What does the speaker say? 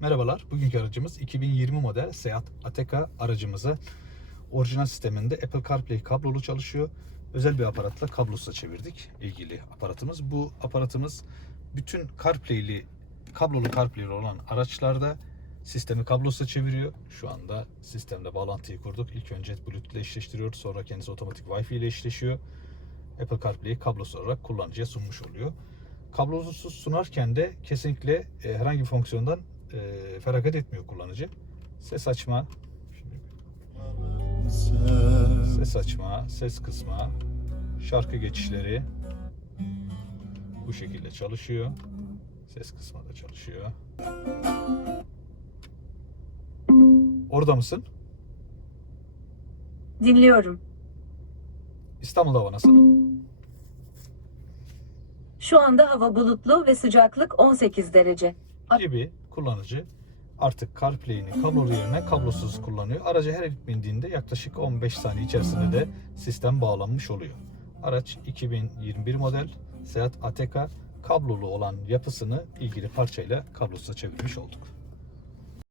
Merhabalar. Bugünkü aracımız 2020 model Seat Ateca aracımızı orijinal sisteminde Apple CarPlay kablolu çalışıyor. Özel bir aparatla kablosuz çevirdik ilgili aparatımız. Bu aparatımız bütün CarPlay'li kablolu CarPlay'li olan araçlarda sistemi kablosuz çeviriyor. Şu anda sistemle bağlantıyı kurduk. İlk önce Bluetooth ile eşleştiriyoruz. Sonra kendisi otomatik Wi-Fi ile eşleşiyor. Apple CarPlay'i kablosuz olarak kullanıcıya sunmuş oluyor. Kablosuz sunarken de kesinlikle e, herhangi bir fonksiyondan e, feragat etmiyor kullanıcı. Ses açma, ses açma, ses kısma, şarkı geçişleri bu şekilde çalışıyor. Ses kısmı da çalışıyor. Orada mısın? Dinliyorum. İstanbul hava nasıl? Şu anda hava bulutlu ve sıcaklık 18 derece. gibi kullanıcı artık CarPlay'ini kablolu yerine kablosuz kullanıyor. Araca her ilk bindiğinde yaklaşık 15 saniye içerisinde de sistem bağlanmış oluyor. Araç 2021 model Seat Ateca kablolu olan yapısını ilgili parçayla kablosuza çevirmiş olduk.